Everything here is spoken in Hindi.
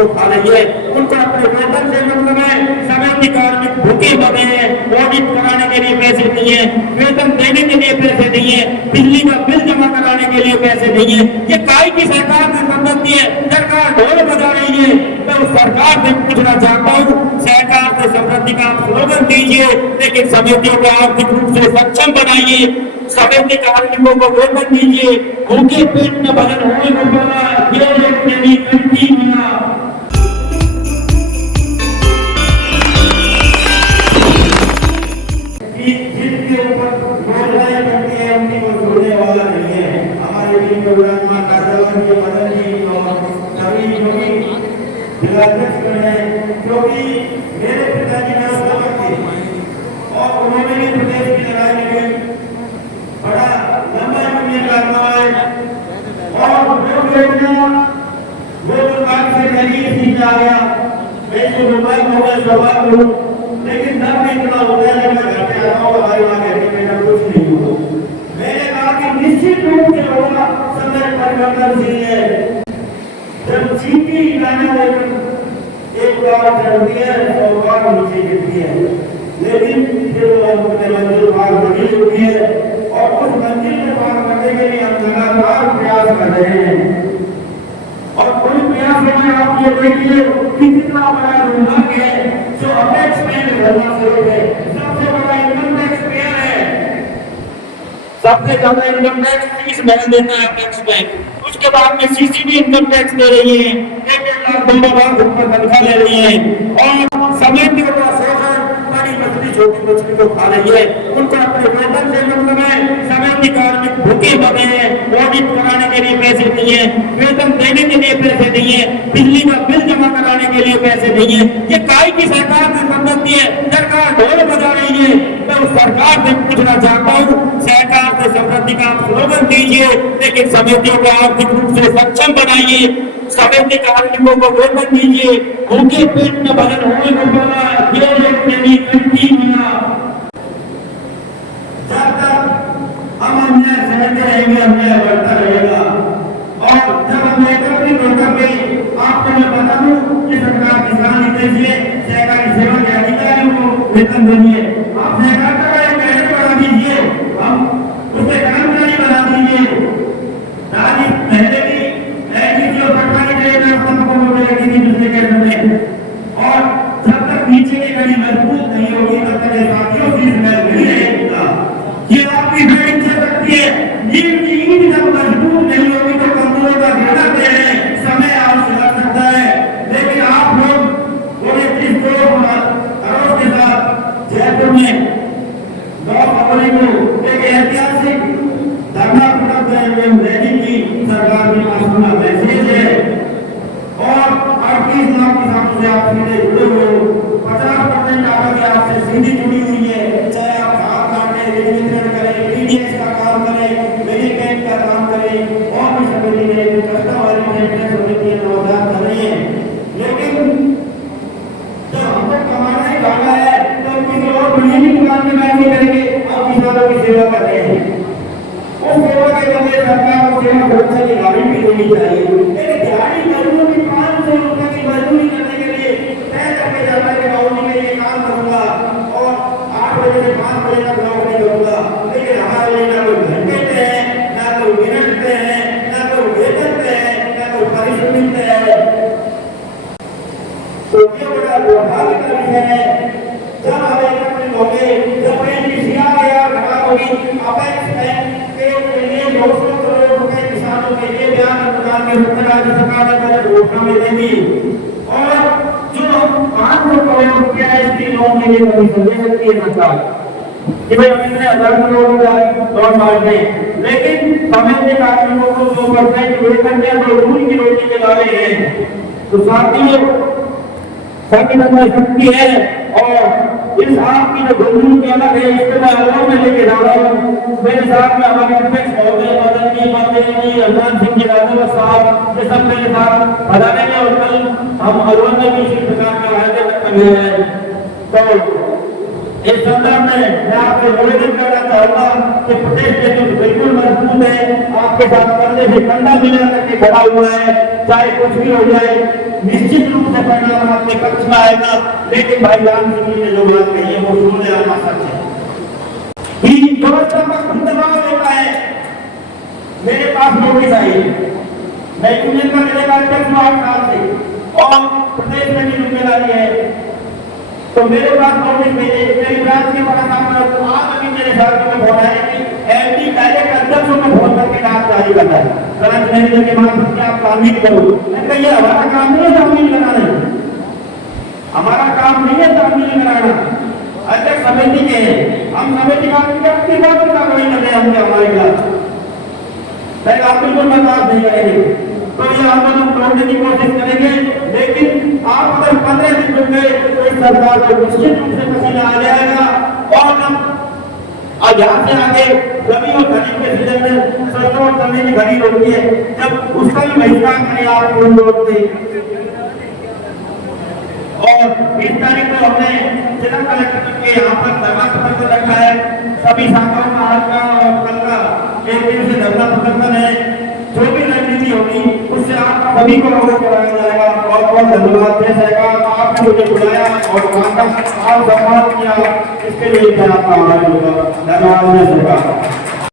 को खा रही है। उनको अपने वेतन से मतलब है, समिति कार्मिक भूखे मरे हैं, ऑडिट कराने के लिए पैसे नहीं है, वेतन देने के लिए पैसे नहीं है, बिजली का बिल जमा कराने के लिए पैसे नहीं है। ये काय की सरकार से संबंधी है, सरकार ढोल बजा रही है। मैं उस सरकार से पूछना चाहता हूँ, सरकार से समृद्धि का स्लोगन दीजिए, लेकिन समितियों को आर्थिक रूप से सक्षम बनाइए, समिति कार्मिकों को वेतन दीजिए, भूखे पेट में भजन होने को बोला, ये एक नई कंठी बना। जिसके ऊपर योजनाएं बनती है उनकी वो छोड़ने वाला नहीं है। हमारे बीच में विराजमान राजभवन के मदन जी और सभी जो भी जिलाध्यक्ष बने, क्योंकि मेरे पिताजी ने उस वक्त थे और उन्होंने भी प्रदेश की लड़ाई में बड़ा लंबा यूनियन लगाया और वो योजना वो बात से नहीं सीख आ गया। मैं इसको मोबाइल हो गया सवाल करूँ, लेकिन दम भी इतना होता है जब मैं घर पे आता हूँ हमारी माँ कहती है बेटा कुछ नहीं हुआ। मैंने कहा कि निश्चित रूप से होगा, समय परिवर्तन से है। जब चीटी गाना एक बार चलती है और बार नीचे गिरती है, लेकिन फिर वो अपने मंजिल पार बड़ी होती है और उस मंजिल को पार करने के लिए हम लगातार प्रयास कर रहे हैं। और कोई प्रयास में आप ये देखिए कि कितना बड़ा दुर्भाग्य है जो अपेक्स में भरना शुरू है। सबसे बड़ा इनकम टैक्स पेयर है, सबसे ज्यादा इनकम टैक्स 30 महीने देता है अपेक्स बैंक। उसके बाद में सीसीबी इनकम टैक्स दे रही है, 1.5 लाख 2 लाख रुपए तनख्वाह ले रही है और समितियों का शोषण बड़ी मछली छोटी मछली को खा रही है। उनको अपने वेतन से मतलब है, समिति कार्मिक भूखे मरे हैं, ऑडिट कराने के लिए पैसे नहीं है, वेतन देने के लिए पैसे नहीं है, बिजली का बिल जमा कराने के लिए पैसे नहीं है। ये काय की सरकार से संबंधी है, सरकार ढोल बजा रही है। मैं उस सरकार से पूछना चाहता हूँ, सरकार से समृद्धि का स्लोगन दीजिए, लेकिन समितियों को आर्थिक रूप से सक्षम बनाइए, समिति कार्मिकों को वेतन दीजिए, भूखे पेट में भजन होने को बोला, ये एक नई कंठी बना। जब तक हम अन्याय सहते रहेंगे अन्याय बढ़ता रहेगा और जब हम एकत्रित होकर के आपको मैं बता दूं कि सरकार किसान हित से सहकारी सेवा के अधिकारियों को वेतन देंगे। आप सहकारिता का एक कैडर बढ़ा दीजिए, हम उसके कर्मचारी बना दीजिए। तारीख पहले भी ऐसी जो पटवारी के पिछले कैडर में, और जब तक नीचे की कड़ी मजबूत नहीं होगी तब तक साथियों की नहीं रहेगा। ये आपकी बैंक से सकती है, नींद जब मजबूत नहीं होगी तो कमजोर का घेरा दे रहे समय आपसे लग सकता है। लेकिन आप लोग पूरे जिस करोड़ के साथ जयपुर में 9 फरवरी को एक ऐतिहासिक धरना रैली की सरकार के पास अपना मैसेज है और 38 लाख किसानों से आप सीधे जुड़े हुए हो, 50% आबादी आपसे सीधी जुड़ी हुई है। चाहे आप खाद काटें, रजिस्ट्रेशन करें, पीडीएस का काम करें, मेडिकेट का काम करें और भी समिति में कस्टमर समिति नवदान कर रही है। लेकिन जब हमको कमाना ही भागा है तो किसी और बड़ी दुकान में नहीं करेंगे, आप किसानों की सेवा कर रहे हैं। उस सेवा के बदले सरकार को सेवा सुरक्षा की गाड़ी भी देनी चाहिए। एक दिहाड़ी मजदूर की 500 रुपए की मजदूरी करने के लिए तय करके जाता है कि बाबूजी मैं ये काम करूंगा और 8 बजे से 5 बजे तक नौकरी करूंगा, लेकिन हमारे लिए ना कोई घंटे पे है, ना कोई मिनट पे है, ना कोई वेतन पे है, ना कोई पारिश्रमिक पे है। तो ये बड़ा दुर्भाग्य का विषय है। जब हम एकत्रित होंगे, जब एनपीसीआर खड़ा होगी, अपेक्स बैंक के लिए 200 करोड़ रुपए किसानों के लिए ब्याज अनुदान के रूप में राज्य सरकार ने पहले घोषणा में दे दी और जो 500 करोड़ रुपया है इसकी लोन के लिए कमीशन दे सकती है सरकार कि भाई हम इतने 1000 करोड़ का लोन मांग रहे हैं। लेकिन समिति कार्मिकों को 2% वेतन दिया तो रूल की रोटी के ला रहे हैं। तो साथियों संगठन में शक्ति है और इस आपकी जो बंधु की अलग है इसको मैं अलग में लेके जा रहा हूँ। मेरे साथ में हमारे अध्यक्ष महोदय मदन जी, हनुमान सिंह जी, राघव साहब, ये सब मेरे साथ बधाने में और कल हम अलवर में भी इसी प्रकार के आयोजन रखे हुए हैं। तो इस संदर्भ में मैं आपसे निवेदन करना चाहूंगा कि प्रदेश के जो बिल्कुल मजबूत है, आपके साथ कंधे से कंधा मिला करके खड़ा हुआ है, चाहे कुछ भी हो जाए। निश्चित रूप से परिणाम आपके पक्ष में आएगा। लेकिन भाई राम सिंह जी ने जो बात कही है वो सुनने वाला सच है कि व्यवस्था पर खुद दबाव देता है। मेरे पास नोटिस आई है, मैं यूनियन का जिले का अध्यक्ष 8 साल से और प्रदेश में भी जिम्मेदारी है, तो मेरे पास नोटिस भेजे मेरी ब्रांच के बड़ा साहब आज अभी मेरे साथ में फोन आया कि एमडी डायरेक्ट अध्यक्षों को फोन करके डाक जारी करता है ब्रांच मैनेजर के माध्यम से आप तामील करो। मैं कही हमारा काम नहीं है तामील कराना, हमारा काम नहीं है तामील कराना, अध्यक्ष समिति के हैं, हम समिति का अपनी बात का कोई नहीं हमने हमारे खिलाफ मैं आप बिल्कुल बर्दाश्त नहीं करेंगे। तो ये आंदोलन तोड़ने की कोशिश करेंगे, लेकिन आप अगर 15 दिन रुक गए तो इस सरकार को निश्चित रूप से पसीना आ जाएगा। और यहाँ से आगे रबी और खरीफ के सीजन में सरसों और चने की खरीद होती है, जब उसका भी बहिष्कार करें आप पूर्ण रूप से। और इस तारीख को हमने जिला कलेक्टर के यहाँ पर धरना प्रदर्शन रखा है, सभी शाखाओं का आज का और कल का एक दिन से धरना प्रदर्शन है। जो भी रणनीति होगी उससे आप सभी को अवगत कराया जाएगा। बहुत बहुत धन्यवाद जय सरकार, आपने मुझे बुलाया और सम्मान किया, इसके लिए मैं आपका आभारी हूँ। धन्यवाद जय सरकार।